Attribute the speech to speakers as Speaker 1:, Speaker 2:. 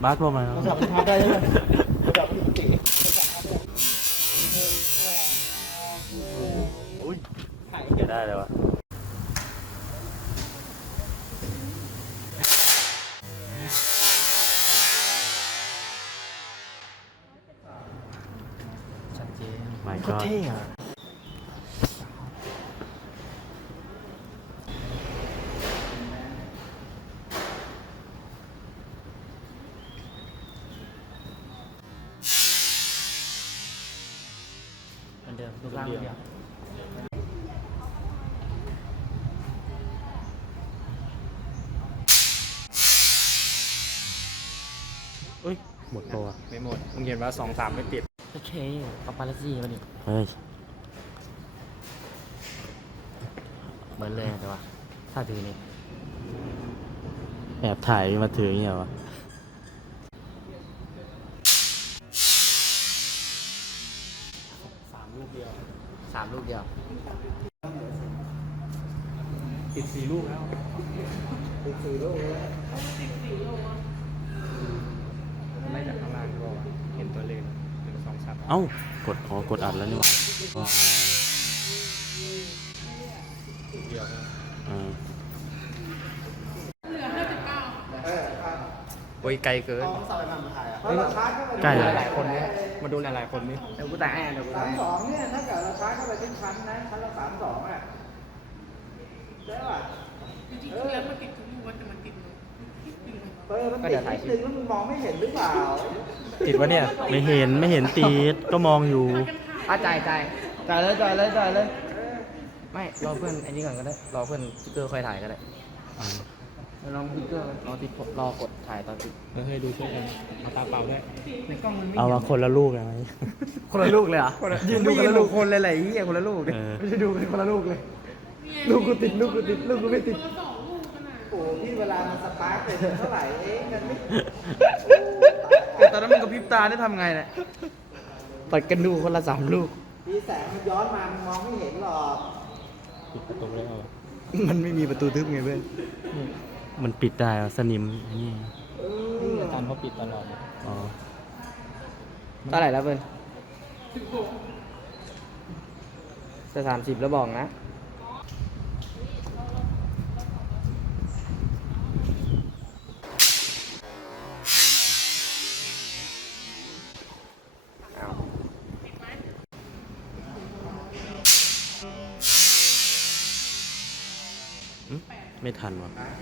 Speaker 1: บาสบอลมา
Speaker 2: โทรศัพท์มันชาร์จได้ไหมโทรศัพท์มันปกติ
Speaker 1: อุ้ยจะได้เลยวะ
Speaker 2: ชัดเจน
Speaker 1: ไม่
Speaker 2: โค
Speaker 1: ก็
Speaker 2: ตรเท่อะเหมือนเดิมรูปร่างเดียว
Speaker 1: อุ้ยหมดตัว
Speaker 3: ไม่หมดมึงเห็นว่า2-3ไม่ติด
Speaker 2: โอเคปาปาลัสซี่มาดิ
Speaker 1: เฮ้ย
Speaker 2: เหมือนเลยแต่ว่าถ้าถือนี่
Speaker 1: แอบถ่ายมาถืออย่างเงี้ยวะ
Speaker 3: 3 ลูกเดียว
Speaker 2: 3 ลูกเดียว
Speaker 3: ติด4 ลูกแล้วไล่จากข้างล่างก็เห็นตัวเลข1 2 3
Speaker 1: เอ้ากดกดอัดแล้วนี่หว่า
Speaker 3: เดียว
Speaker 1: อ่า
Speaker 3: โอ้ยไกลเกิน
Speaker 1: ใกล้
Speaker 3: ห
Speaker 1: แล้ว
Speaker 3: ลายๆคนเนี่ยมาดูหลายๆคนนี่
Speaker 2: เดี๋ยวกูแต่งให้เดี๋ยวกูแต่งให้
Speaker 4: 32เนี่ยถ้าเกิดเราชาร์จเข้าไปที่ชั้นนะชั้นละ32อ่ะใช่ป่ะ
Speaker 5: จริงๆแล้วมันติดทุกลูกแต่มันติด
Speaker 4: มันติดนิดนึงแล้วมึงมองไม่เห็นหรือเปล่า
Speaker 3: ติดวะเนี่ย
Speaker 1: ไม่เห็นติดก็มองอยู่
Speaker 2: จ่ายเลยไม่รอเพื่อนไอ้นี่ก่อนก็ได้รอเพื่อนสติ๊กเกอร์ค่อยถ่ายก็ได้
Speaker 1: อ่า
Speaker 2: ลองสติ๊กเกอร์รอติดรอกดถ่ายตอนติด
Speaker 3: เฮ้ยดูช่วยกันมาตาเปล่าด้วย
Speaker 5: ในกล้องมันไม่
Speaker 1: เอามาคนละลูกนะ
Speaker 2: คนละลูกเลยเหรอยืนดูคนละลูกคนเลยแหละไอ้เหี้ยคนละลูก
Speaker 1: เออ
Speaker 2: ไม่ใช่ดูกันคนละลูกเลย ลูกกูติดลูกกูไม่ติด
Speaker 5: คนละสองลูกขนาด
Speaker 4: โอ้โหพี่เวลามันสปาร์คเลยเท่าไหร่เองมันไม่
Speaker 2: แต่ตอนนั้นมันกระพริบตาได้ทำไงเนี่ยปัดกันดูคนละ3 ลูก
Speaker 4: พี่แสงมันย้อนมามึงมองไม่เห็นหรอก
Speaker 3: ปิดประตูแล้ว
Speaker 2: มันไม่มีประตูทึบไงเพื่อน
Speaker 1: มันปิดได้อะสนิมอันนี่
Speaker 3: นี่อาจารย์เขาปิดตลอดเลย
Speaker 1: อ๋อ
Speaker 2: เท่าไหร่แล้วเพื่อนจะ30แล้วบอกนะเอา
Speaker 1: ไม่ทันวะ